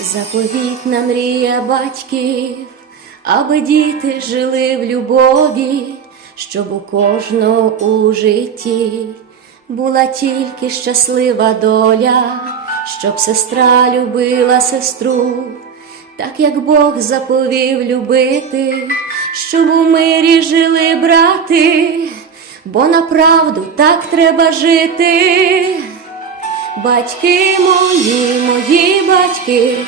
Заповітна мрія батьків, аби діти жили в любові, щоб у кожного у житті була тільки щаслива доля, щоб сестра любила сестру, так як Бог заповів любити, щоб у мирі жили брати, бо на правду так треба жити. Батьки мої, мої батьки,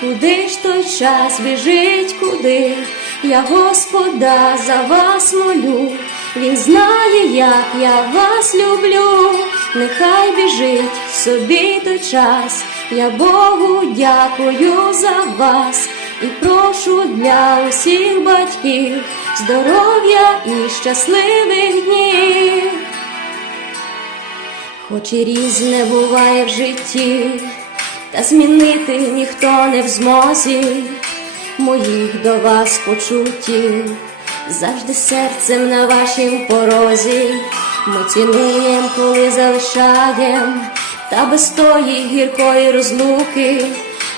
куди ж той час біжить, куди? Я Господа за вас молю, Він знає, як я вас люблю, нехай біжить собі той час, я Богу дякую за вас і прошу для усіх батьків здоров'я і щасливих днів. Хоч і різне буває в житті, та змінити ніхто не в змозі. Моїх до вас почуттів, завжди серцем на вашім порозі, ми цінуєм, коли залишаєм, та без тої гіркої розлуки,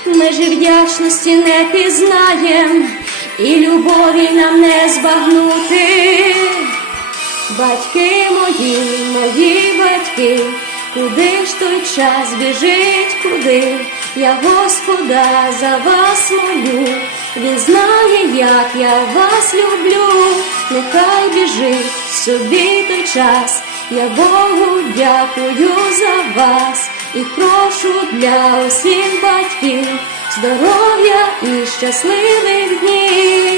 межі вдячності не пізнаєм, і любові нам не збагнути. Батьки мої, мої батьки, куди ж той час біжить, куди? Я Господа за вас молю, Він знає, як я вас люблю, нехай біжить собі той час, я Богу дякую за вас. І прошу для усіх батьків здоров'я і щасливих днів.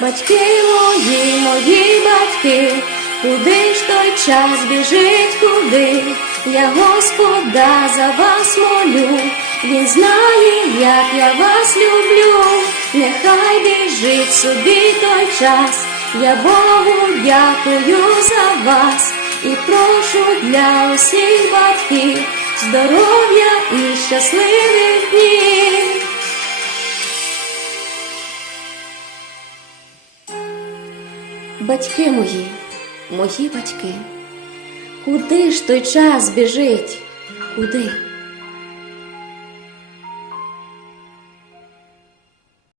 Батьки мої, мої батьки, куди ж той час біжить, куди? Я Господа за вас молю, Він знає, як я вас люблю, нехай біжить собі той час, я Богу дякую за вас і прошу для усіх батьків здоров'я і щасливих днів. Батьки мої, мої батьки, куди ж той час біжить? Куди?